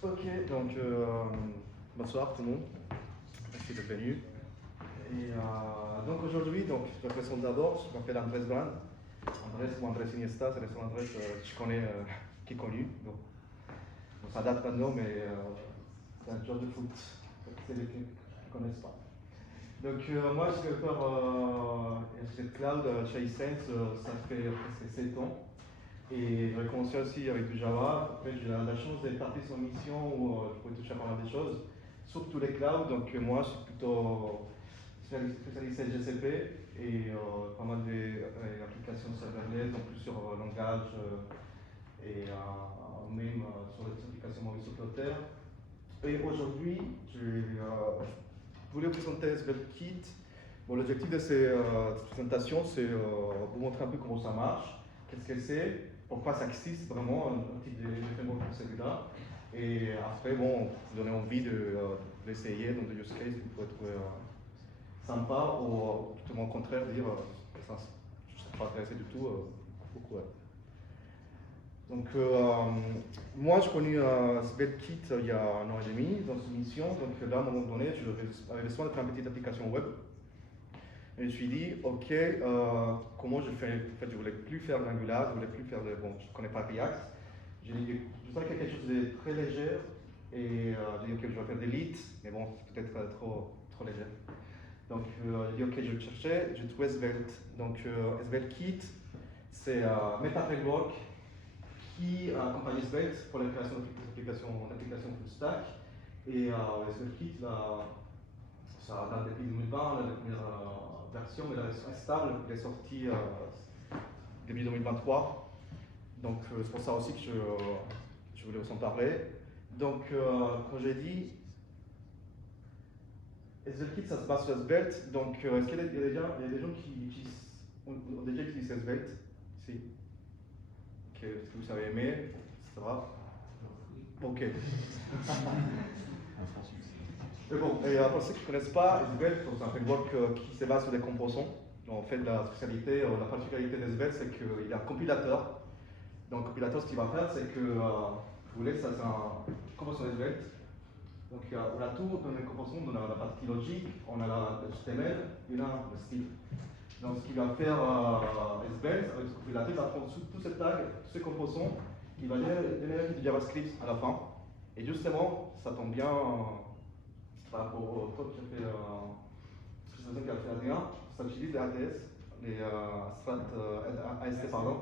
Ok, donc bonsoir tout le monde, merci d'être venu. Et donc aujourd'hui, je me présente d'abord, je m'appelle Andrés Brand. Andrés ou Andrés Iniesta, c'est le seul Andrés que je connais, qui est connu. Donc, bon, ça date maintenant, mais c'est un joueur de foot, c'est les qui ne connaissent pas. Donc moi je suis développeur RC Cloud chez Essence, ça fait presque 7 ans. Et je commencé aussi avec du Java. En fait, j'ai la chance d'être parti sur une mission où je pouvais toucher à pas mal de choses, surtout les clouds. Donc moi, je suis plutôt spécialisé GCP et pas mal d'applications serverless, donc plus sur langage et même sur les applications mobiles sur Cloudflare. Et aujourd'hui, je voulais vous présenter SvelteKit. Bon, l'objectif de cette présentation, c'est vous montrer un peu comment ça marche, qu'est-ce que c'est, pourquoi ça existe vraiment, un type de framework comme celui-là. Et après, bon, vous donner envie de l'essayer dans des use cases que vous pouvez trouver sympa ou tout au contraire dire ça, je ne suis pas intéressé du tout, pourquoi. Donc, moi, je connais SvelteKit il y a un an et demi dans une mission. Donc, là, à un moment donné, j'avais besoin de faire une petite application web. Et je me suis dit, ok, comment je fais. En fait, je ne voulais plus faire d'Angular, je ne voulais plus faire de. Bon, je ne connais pas React. J'ai dit, je savais quelque chose de très léger. Et j'ai dit, ok, je vais faire des leads, mais bon, c'est peut-être trop léger. Donc, j'ai dit, ok, je cherchais, j'ai trouvé Svelte. Donc, SvelteKit, c'est Meta Framework qui accompagne Svelte pour la création d'applications full stack. Et SvelteKit, ça date depuis 2020, la première version, mais la version est stable, elle est sortie début 2023. Donc c'est pour ça aussi que je voulais vous en parler. Donc, comme j'ai dit, SvelteKit, ça se base sur Svelte. Donc, est-ce qu'il y a des gens qui ont déjà utilisé Svelte ici? Est-ce que vous avez aimé? Ça va? Ok. Mais bon, et pour ceux qui ne connaissent pas, Svelte, c'est un framework qui se base sur des composants. En fait, la particularité de Svelte, c'est qu'il y a un compilateur. Donc, le compilateur, ce qu'il va faire, c'est que, vous voulez, ça c'est un composant Svelte. Donc, on a tout dans les composants, on a la partie logique, on a la HTML et on a le style. Donc, ce qu'il va faire Svelte avec ce compilateur, il va prendre tous ces tags, tous ces composants, il va générer du JavaScript à la fin. Et justement, ça tombe bien par rapport au code que j'ai fait, qu'a fait Adrien, ça utilise les ATS, les AST, pardon,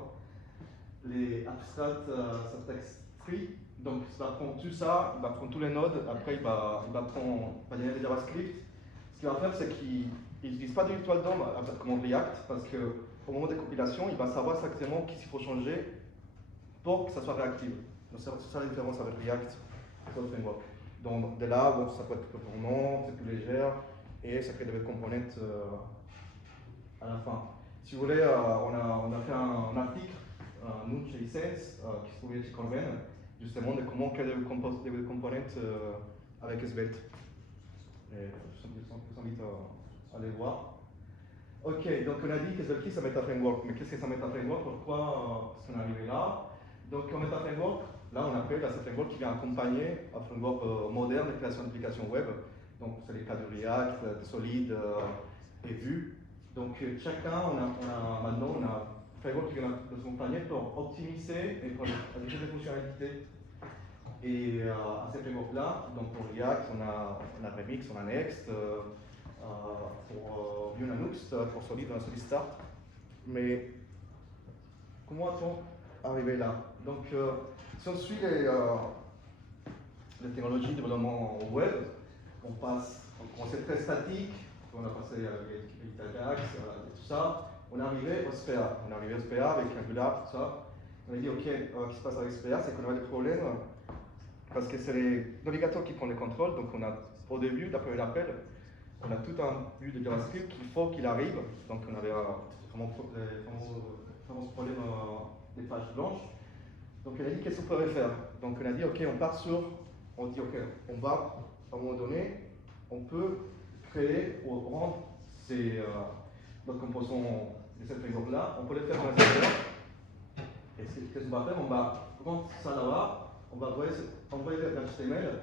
les Abstract Subtext Tree. Donc, ça va prendre tout ça, il va prendre tous les nodes, après il va générer des JavaScript. Ce qu'il va faire, c'est qu'il n'utilise pas de virtual DOM comme React, parce qu'au moment des compilations, il va savoir exactement qu'est-ce qu'il faut changer pour que ça soit réactif. Donc, c'est ça la différence avec React sur le framework. Donc, de là, bon, ça peut être plus performant, c'est plus légère, et ça crée des components à la fin. Si vous voulez, on a fait un article, nous, chez Essence, qui se trouvait chez Conven, justement, de comment créer des components avec Svelte. Et je vous invite à aller voir. Ok, donc on a dit que Svelte, c'est un Meta Framework. Mais qu'est-ce que c'est un Meta Framework? Pourquoi est-ce qu'on est arrivé là? Donc, un Meta Framework, là, on appelle ce framework qui vient accompagner un framework moderne de création d'applications web. Donc, c'est les cas de React, de Solid et Vue. Donc, chacun, maintenant, on a un framework qui vient nous accompagner pour optimiser et pour ajouter des fonctionnalités. Et à ces frameworks-là, donc pour React, on a Remix, on a Next, pour Vue, on a Nuxt, pour Solid, on a Solid Start. Mais comment a-t-on arrivé là? Donc, si on suit les technologies de développement web, on commence très statique, on a passé avec Ajax et tout ça, on est arrivé au SPA. On est arrivé au SPA avec Angular, tout ça. On a dit, ok, ce qui se passe avec SPA, c'est qu'on a des problèmes parce que c'est les navigateurs qui prennent le contrôle. Donc, au début, d'après l'appel, on a tout un but de JavaScript qu'il faut qu'il arrive. Donc, on avait vraiment ce problème des pages blanches. Donc, on a dit qu'est-ce qu'on pourrait faire. Donc, on a dit, ok, on dit, ok, on va, à un moment donné, on peut créer ou rendre notre composant de cet exemple-là, on peut le faire dans un serveur. Et qu'est-ce qu'on va faire? On va rendre ça là-bas, on on va envoyer l'HTML,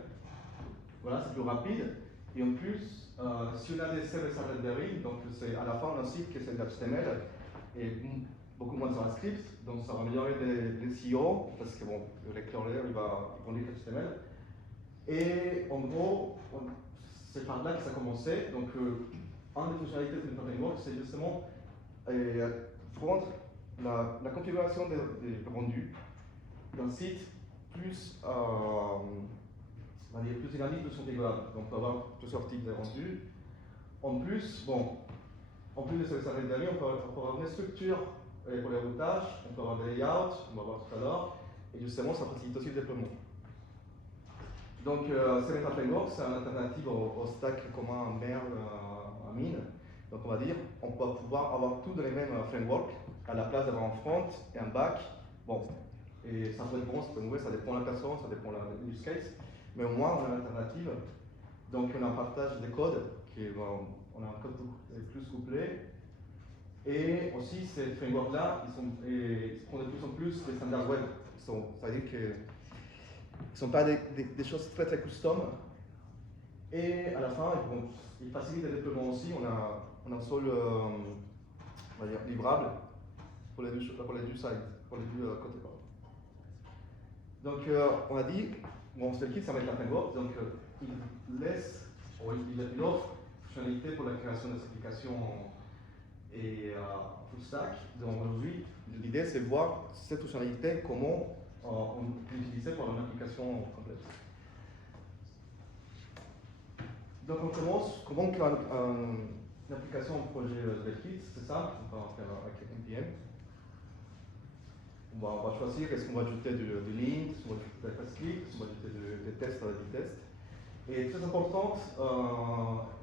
voilà, c'est plus rapide. Et en plus, si on a des services à rendering, donc c'est à la fin d'un site que c'est de l'HTML et beaucoup moins de JavaScript, donc ça va améliorer les SEO parce que bon, le lecteur il va lire l'HTML. Et en gros, c'est par là que ça a commencé. Donc, une des fonctionnalités de Meta Framework, c'est justement rendre la configuration des rendus d'un site plus, on va dire, plus dynamique, plus configurable. Donc, on peut avoir plusieurs types de rendus. En plus, bon, en plus de services à rendering, on peut avoir une structure pour les routages, on peut avoir des layouts, on va voir tout à l'heure, et justement, ça facilite aussi le déploiement. Donc, Meta Framework, c'est une alternative au stack commun Merl à Mine. Donc, on va dire, on va pouvoir avoir tous les mêmes frameworks à la place d'avoir un front et un back. Bon, et ça peut être bon, ça peut être mauvais, ça dépend de la personne, ça dépend de la use case. Mais au moins, on a l'alternative. Donc, on a un partage des codes, on a un code plus couplé. Et aussi, ces frameworks-là, ils prennent de plus en plus des standards web. C'est-à-dire que ne sont pas des choses très très custom. Et à la fin, ils facilitent le déploiement aussi. On a un seul on va dire, livrable pour les deux sides, pour les deux côtés. Donc, on a dit, bon, SvelteKit, ça va être un framework, donc il offre une fonctionnalité pour la création des applications et full stack. Donc, aujourd'hui, l'idée, c'est de voir cette fonctionnalité, comment on l'utiliser pour une application complète. Donc on commence, comment créer une application, un projet SvelteKit, c'est simple, on va faire avec NPM. On va choisir est-ce qu'on va ajouter du lint, est-ce qu'on va ajouter de JavaScript, est-ce qu'on va ajouter des tests avec des tests. Et très important,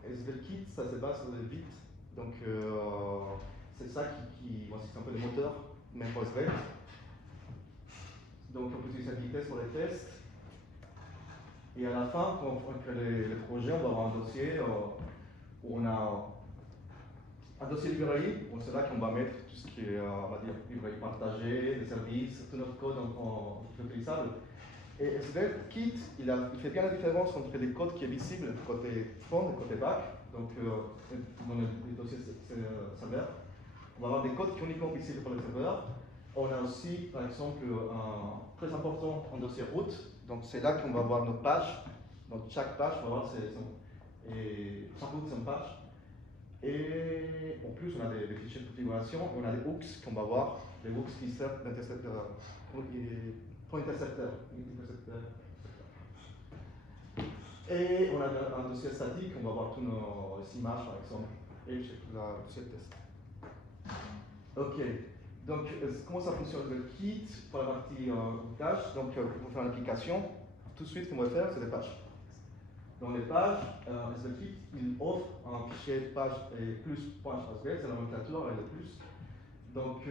SvelteKit, ça se base sur le Vite, donc c'est ça c'est un peu le moteur, même pour Svelte. Donc on peut utiliser Vitesse pour les tests. Et à la fin, quand on crée les projets, on va avoir un dossier où on a un dossier librairie, où c'est là qu'on va mettre tout ce qui est, on va dire, librairie partagée, des services, tout notre code utilisable. Et SvelteKit, il fait bien la différence entre les codes qui est visible côté front et côté back. Donc, dans les dossiers serveurs, on va avoir des codes qui sont uniquement visibles pour le serveur. On a aussi, par exemple, très important, un dossier route. Donc, c'est là qu'on va voir notre page. Donc, chaque page, on va voir et chaque route, c'est une page. Et en plus, on a des fichiers de configuration. On a des hooks qu'on va voir, des hooks qui servent d'intercepteur. Pour intercepteur. Et on a un dossier statique, on va voir tous nos images, par exemple, et le dossier de test. Ok. Donc, comment ça fonctionne le kit pour la partie tâche? Donc, pour faire l'application, tout de suite, ce qu'on va faire, c'est des pages. Dans les pages, SvelteKit, il offre un fichier page et plus.svelt, c'est la nomenclature avec le plus. Donc,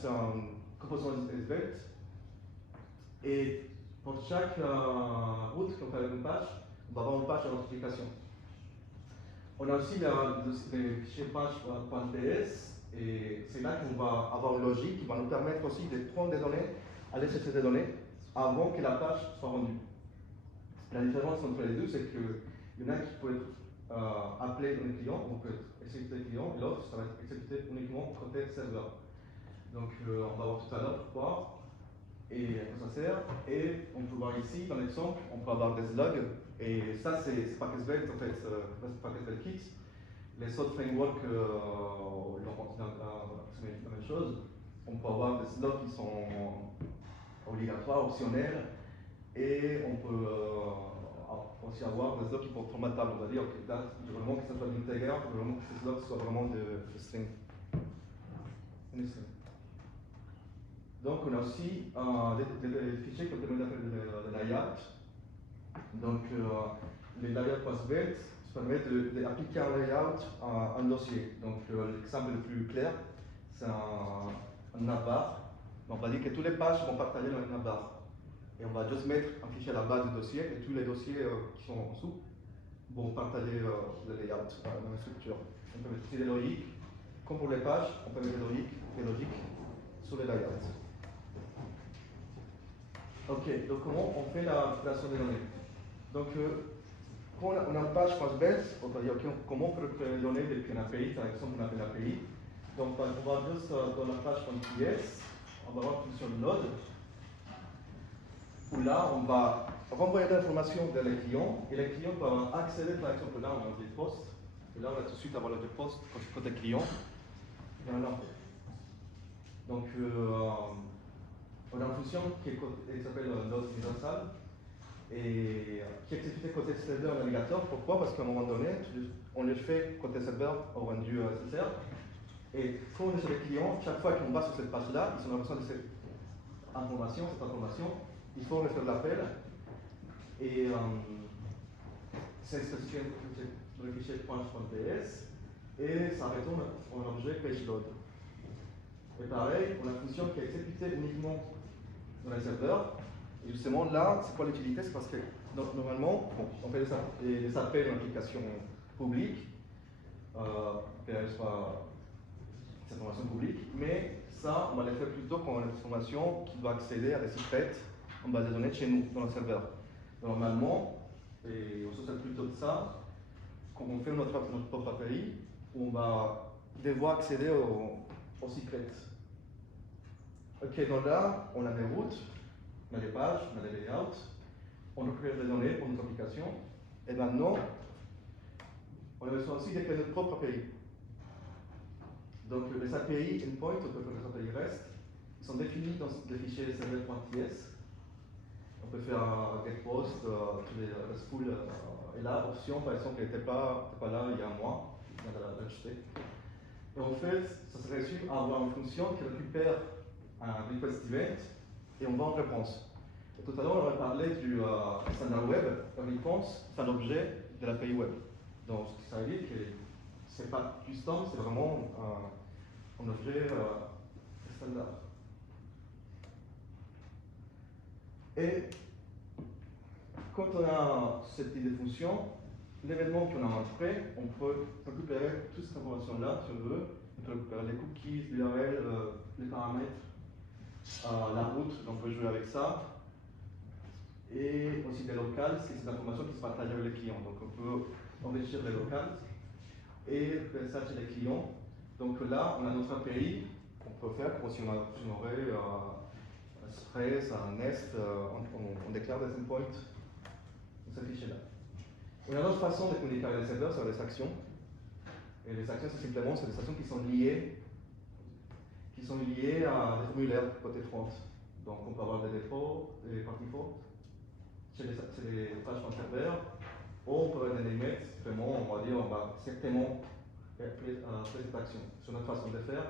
c'est un composant Svelte. Et pour chaque route qu'on fait avec une page, on va avoir une page de notification. On a aussi le fichier page.ts. Et c'est là qu'on va avoir une logique qui va nous permettre aussi de prendre des données, aller chercher des données avant que la page soit rendue. La différence entre les deux, c'est qu'il y en a qui peut être appelé dans le client, on peut exécuter le client, et l'autre, ça va être exécuté uniquement côté serveur. Donc, on va voir tout à l'heure pourquoi et à quoi ça sert. Et on peut voir ici, dans l'exemple, on peut avoir des logs, et ça, c'est pas que Svelte, en fait, c'est pas que SvelteKit. Les autres frameworks, c'est la même chose. On peut avoir des slots qui sont obligatoires, optionnels, et on peut aussi avoir des slots qui sont formatables. On va dire que là, je veux vraiment que ce soit de l'integer, je veux vraiment que ces slots soient vraiment de string. Donc, on a aussi des fichiers qui permettent d'appeler de layout. Donc, les layouts.svelte permettent d'appliquer un layout à un dossier. Donc, l'exemple le plus clair, c'est un navbar. On va dire que toutes les pages vont partager dans un navbar. Et on va juste mettre un fichier à la base du dossier, et tous les dossiers qui sont en dessous vont partager le layout dans la structure. On peut mettre aussi des logiques. Comme pour les pages, on peut mettre des logiques sur les layouts. Ok, donc comment on fait la récupération des données? Donc, quand on a une page base, on va dire comment on peut récupérer les données depuis un API, par exemple on appelle l'API. Donc, on va juste dans la page.ts, on va avoir une fonction node, où là, on va renvoyer l'information vers les clients, et les clients peuvent accéder, par exemple, là, on a un get post, et là, on va tout de suite avoir le get post côté client, et on l'info. Donc, on a une fonction qui s'appelle node universal, et qui est exécutée côté serveur navigateur. Pourquoi? Parce qu'à un moment donné, on le fait côté serveur au rendu SSR, et quand on est sur les clients, chaque fois qu'on va sur cette page-là, ils ont besoin de cette information, il faut refaire l'appel, et c'est spécifié dans le fichier punch.ts, et ça retourne en objet pageLoad. Et pareil, on a une fonction qui est exécutée uniquement dans les serveurs, et justement là, c'est quoi l'utilité? C'est parce que normalement, bon, on fait des appels en application publique, PRS pas cette information publique, mais ça, on va les faire plutôt quand on a une information qui doit accéder à des secrets en base de données chez nous, dans le serveur. Normalement, et on se sert plutôt de ça, quand on fait notre propre API, on va devoir accéder aux secrets. Ok, donc là, on a des routes, on a des pages, on a des layouts, on récupère des données pour notre application, et maintenant, on a besoin aussi de créer notre propre API. Donc les API endpoint, on peut faire les API REST, ils sont définis dans le fichier server.ts. On peut faire un get post, tous les RESTful, et là, option par exemple, qui n'était pas là il y a un mois, je viens de l'acheter. Et en fait, ça se résume à avoir une fonction qui récupère un request event et on va en réponse. Et tout à l'heure, on aurait parlé du standard web, la réponse, c'est un objet de l'API web. Donc ça veut dire que c'est pas custom, c'est vraiment un objet standard. Et quand on a cette type de fonction, l'événement qu'on a entré, on peut récupérer toute cette information-là, si on veut. On peut récupérer les cookies, l'URL, les paramètres, la route, donc on peut jouer avec ça. Et aussi des locales, c'est cette information qui se partage avec les clients. Donc on peut enrichir les locales et faire ça chez les clients. Donc là, on a notre API qu'on peut faire comme si on aurait un Express, un Nest, on déclare des endpoints dans ce fichier-là. Une autre façon de communiquer avec les serveurs, c'est les actions. Et les actions, c'est simplement des actions qui sont liées à des formulaires côté front. Donc on peut avoir des défauts, des parties fautes chez les pages front serveur, ou on peut avoir des limites, vraiment, on va dire, on va certainement faire cette action. C'est notre façon de faire,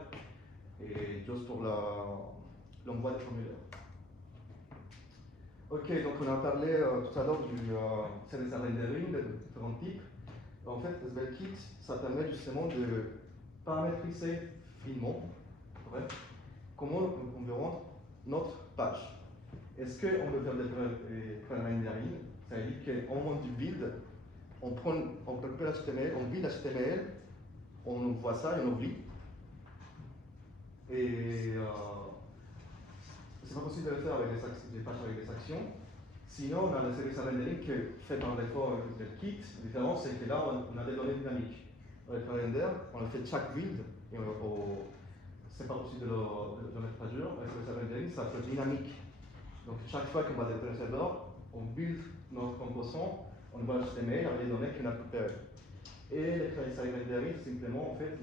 et juste pour l'envoi des formulaires. Ok, donc on a parlé tout à l'heure du service rendering de différents types. En fait, SBLKit, ça permet justement de paramétriser finement comment on veut rendre notre page. Est-ce qu'on veut faire des rendering? Ça veut dire qu'au moment du build, on récupère l'HTML, on build l'HTML, on voit ça et on oublie. Et c'est pas possible de le faire avec des pages avec des actions. Sinon, on a le service rendering qui est fait par défaut avec SBLKit. La différence, c'est que là, on a des données dynamiques. Avec le render, on le fait chaque build, et c'est pas possible de le mettre à jour. Avec le service rendering, ça fait dynamique. Donc chaque fois qu'on va détruire le serveur, on build notre composant, on voit l'HTML avec les données qu'on a récupérées. Et le service rendering, simplement, en fait,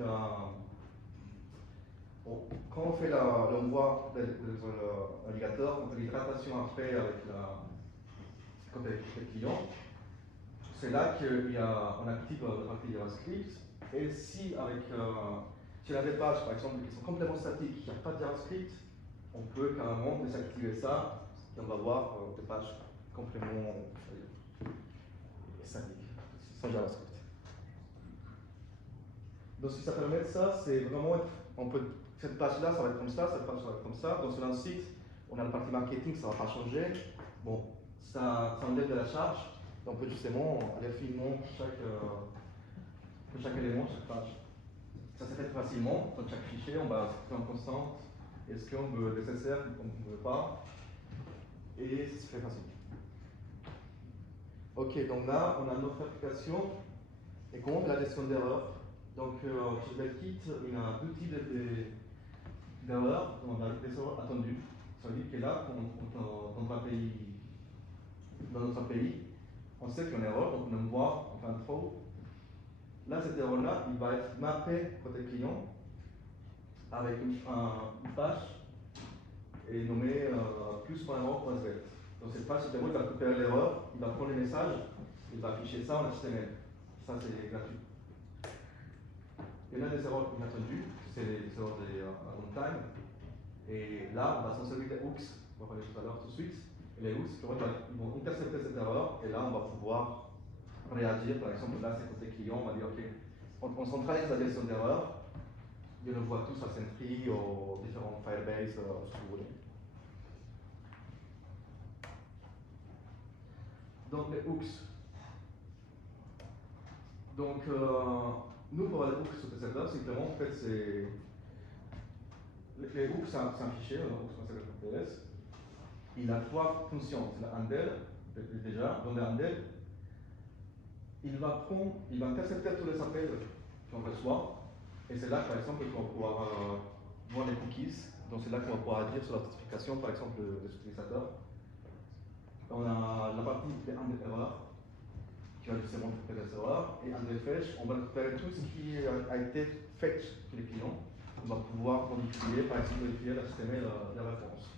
quand on fait l'envoi de l'alligator, on fait l'hydratation après avec côté client, c'est là qu'on active la partie JavaScript. Et si on a des pages, par exemple, qui sont complètement statiques, il n'y a pas de JavaScript, on peut carrément désactiver ça, et on va voir des pages complètement statiques, sans JavaScript. Donc, ce que ça permet de ça, c'est vraiment cette page-là, ça va être comme ça, cette page, ça va être comme ça. Donc, sur un site, on a la partie marketing, ça ne va pas changer. Bon, ça enlève de la charge. Donc, on peut justement aller finement chaque élément, chaque page. Ça se fait facilement. Dans chaque fichier, on va faire en constante. Est-ce qu'on veut nécessaire ou on ne veut pas. et c'est très facile. Ok, donc là, on a notre application et comment on fait la gestion d'erreurs. Donc, chez BuildKit, il y a deux types d'erreurs. On a des erreurs attendues. Ça veut dire que là, dans notre API, on sait qu'il y a une erreur, donc on envoie, on fait un throw. Là, cette erreur-là, il va être mappé côté client avec une page et nommé plus.error.svet. Donc cette page, il va récupérer l'erreur, il va prendre les messages, il va afficher ça en HTML. Ça, c'est gratuit. Il y en a des erreurs inattendues, c'est les erreurs de runtime. Et là, on va s'en servir des hooks, on va parler tout à l'heure tout de suite. Et les hooks, ils vont intercepter cette erreur, et là, on va pouvoir réagir. Par exemple, là, c'est côté client, on va dire, OK, on centralise la gestion d'erreurs, et on voit tous à Sentry aux différents Firebase, si vous voulez. Donc, les hooks. Donc, nous, pour avoir les hooks sur le serveur, simplement, en fait, c'est. Les hooks, c'est un fichier, un hooks.ps. Il a trois fonctions. C'est la handle, déjà. Dans le handle, il va intercepter tous les appels qu'on reçoit. Et c'est là, par exemple, qu'on va pouvoir voir les cookies. Donc, c'est là qu'on va pouvoir agir sur l'authentification, par exemple, des utilisateurs. On a la partie des handle erreurs, qui va justement récupérer les erreurs. Et handle fetch, on va récupérer tout ce qui a été fetch pour les clients. On va pouvoir modifier, par exemple, modifier l'HTML de la réponse.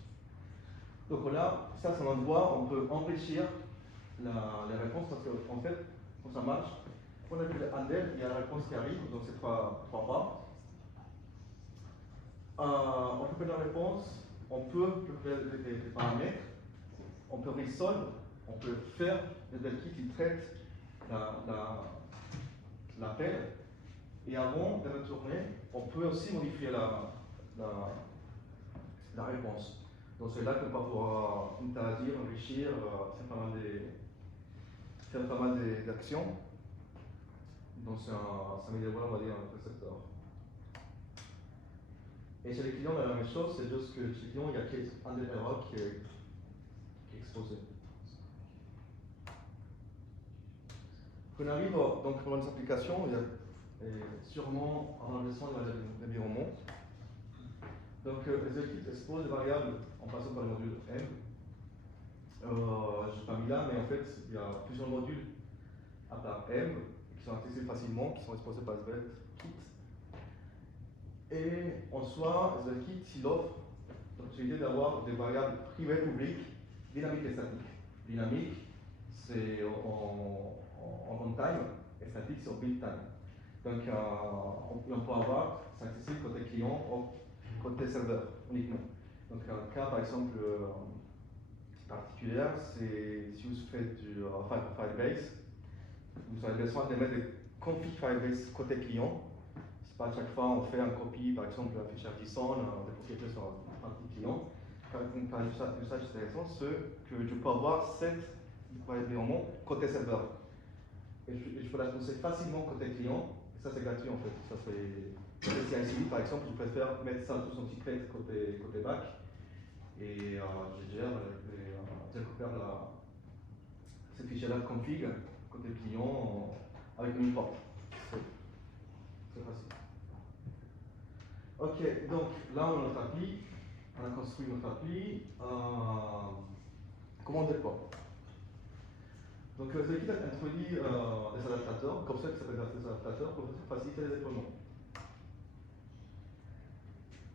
Donc là, ça, c'est un endroit où on peut enrichir les réponses parce qu'en fait, quand ça marche, on a vu le handle, il y a la réponse qui arrive, donc c'est trois pas. On peut faire la réponse, on peut faire des paramètres, on peut resolve, on peut faire le BuildKit qui traite l'appel. Et avant de retourner, on peut aussi modifier la réponse. Donc c'est là qu'on va pouvoir interagir, enrichir, faire pas mal d'actions. Donc c'est un middleware, on va dire, un précepteur. Et chez les clients, la même chose, c'est juste que chez les clients, il y a un des erreurs qui est exposé. Quand on arrive donc dans les applications, il y a sûrement un enregistrement de l'environnement. Donc les équipes exposent des variables en passant par le module M. Je n'ai pas mis là, mais en fait, il y a plusieurs modules à part M qui sont accessibles facilement, qui sont exposés par SvelteKit. Et en soi, SvelteKit, il offre la possibilité d'avoir des variables privées publiques, dynamiques et statiques. Dynamique, c'est en runtime, et statique, c'est en build time. Donc, on peut avoir, c'est accessible côté client ou côté serveur uniquement. Donc, un cas, par exemple, particulier, c'est si vous faites du Firebase, vous avez besoin de mettre des configs Firebase côté client. C'est pas à chaque fois on fait un copie, par exemple, d'un fichier JSON, de propriété sur un partie client. Car l'usage intéressant, c'est que je peux avoir cet environnement côté serveur. Et je peux l'annoncer facilement côté client. Et ça, c'est gratuit en fait. Ça, c'est CI/CD, par exemple, je préfère mettre ça sous son secret côté back. Et je récupère ce fichier-là config côté client avec une import. C'est facile. Ok, donc là on a notre appli, on a construit notre appli. Comment on déploie? Donc l'équipe a introduit des adaptateurs, comme ça qui s'appellent des adaptateurs, pour faciliter le déploiement.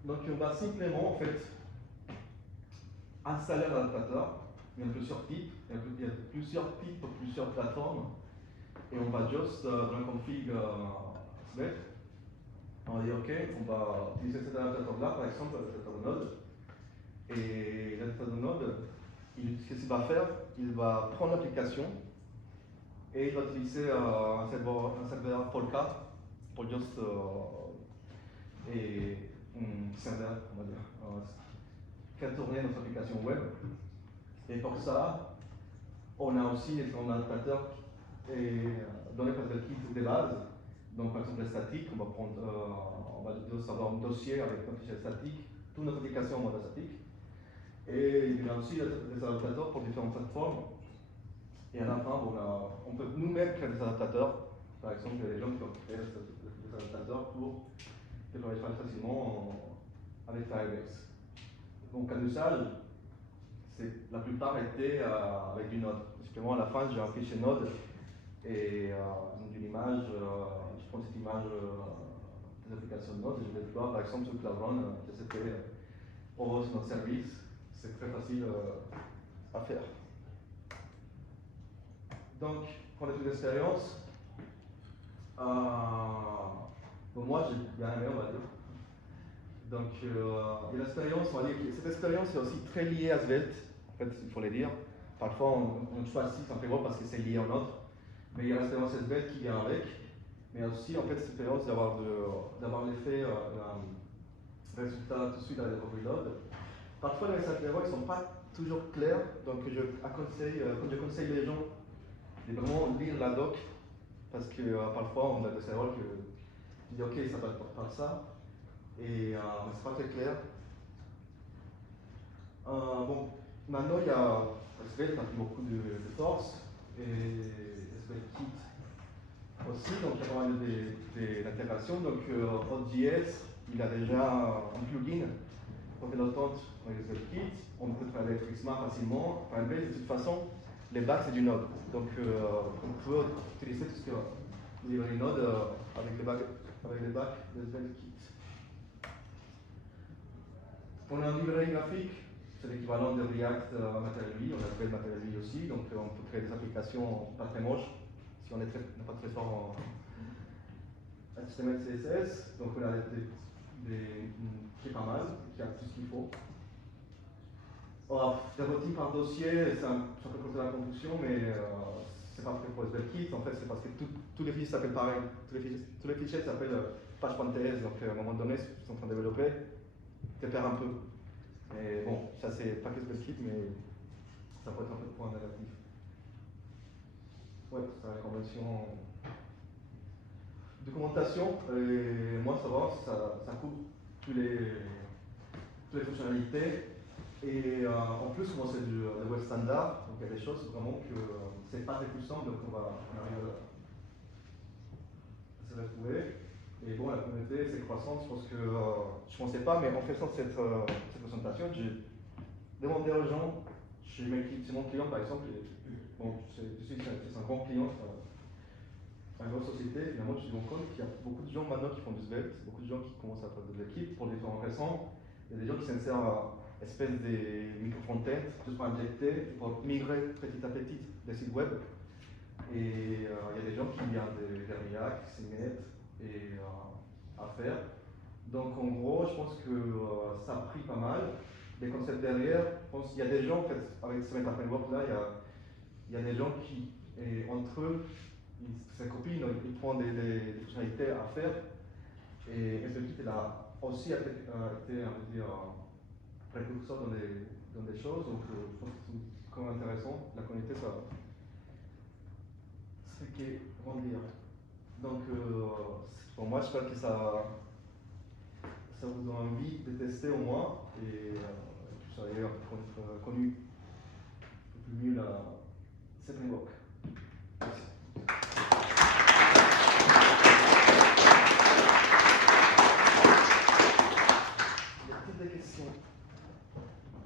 Donc on va simplement en fait installer l'adaptateur. Il y a plusieurs types, pour plusieurs plateformes. Et on va juste dans le config Svelte, on va dire ok, on va utiliser cet adaptateur-là, par exemple, l'adaptateur de Node. Et l'adaptateur de Node, ce qu'il va faire, il va prendre l'application et il va utiliser un serveur Polka pour juste un serveur, on va dire, faire tourner notre application web. Et pour ça, on a aussi un adaptateur donné par le kit de base. Donc par exemple, le statique, on va juste avoir un dossier avec un fichier statique, toute notre application en mode statique. Et il y a aussi des adaptateurs pour différentes plateformes. Et à la fin, on peut nous-mêmes créer des adaptateurs. Par exemple, il y a des gens qui peuvent créer des adaptateurs pour déployer facilement avec Firebase. Donc, en usage, la plupart étaient avec du Node. Justement, à la fin, j'ai un fichier Node et d'une image, je prends cette image des applications Node et je déploie par exemple sur Cloud Run, TCP, OS, notre service. C'est très facile à faire. Donc, pour les expériences, pour moi, j'ai bien aimé, on va dire. Donc, l'expérience, on va dire que cette expérience est aussi très liée à Svelte, en fait, il faut le dire. Parfois, on choisit un framework parce que c'est lié à un autre, mais il y a l'expérience Svelte qui vient avec, mais aussi, en fait, cette expérience d'avoir l'effet résultat tout de suite avec le reload. Parfois, les frameworks ne sont pas toujours clairs, donc quand je conseille les gens de vraiment lire la doc, parce que parfois, on a des erreurs qui disent ok, ça va faire ça, et c'est pas très clair. Bon, maintenant, il y a Svelte a pris beaucoup de force, et Svelte Kit aussi, donc il y a pas mal d'intégrations. Donc, Hot.js, il a déjà un plugin pour faire l'attente avec Svelte Kit. On peut travailler avec Prisma facilement. Firebase, de toute façon, les bacs, c'est du Node. Donc, on peut utiliser tout ce que livrer Node avec les bacs de Svelte Kit. On a un livret graphique, c'est l'équivalent de React Material UI, on a fait Material UI aussi, donc on peut créer des applications pas très moches si on n'est pas très fort en HTML, CSS, donc on a qui est pas mal, qui a tout ce qu'il faut. Des routines par dossier, ça peut causer la confusion, mais c'est pas fait pour SvelteKit, en fait c'est parce que tous les fichiers s'appellent pareil, tous les fichiers s'appellent page.ts, donc à un moment donné, si tu es en train de développer, tu te perds un peu. Et bon, ça c'est pas que SvelteKit, mais ça peut être un peu de point négatif. Ouais, c'est la convention. Documentation, moi ça va, ça couvre toutes les fonctionnalités. Et en plus, moi c'est du web standard, donc il y a des choses vraiment que c'est pas très puissant, donc on arrive à se retrouver. Et bon, la communauté c'est croissante, je pense que je ne pensais pas, mais en faisant cette présentation, j'ai demandé aux gens, chez mon client par exemple, bon, c'est un grand client, une grosse société, finalement je me rends compte qu'il y a beaucoup de gens maintenant qui font du Svelte, beaucoup de gens qui commencent à faire de l'équipe pour différentes raisons. Il y a des gens qui s'insèrent à espèce de micro-frontend, juste pour injecter, pour migrer petit à petit des sites web. Et il y a des gens qui viennent de React, qui s'y mettent et à faire. Donc en gros, je pense que ça a pris pas mal. Les concepts derrière, je pense qu'il y a des gens, en fait, avec ce Meta Framework là, il y a des gens qui, entre eux, ses copines, ils prennent des fonctionnalités à faire. Et SvelteKit a aussi été, on va dire, précurseur dans des choses. Donc je pense que c'est quand même intéressant. La communauté, ça fait grandir. Donc pour moi, j'espère que ça vous donne envie de tester au moins. Et que vous avez connu un peu plus mieux cette framework.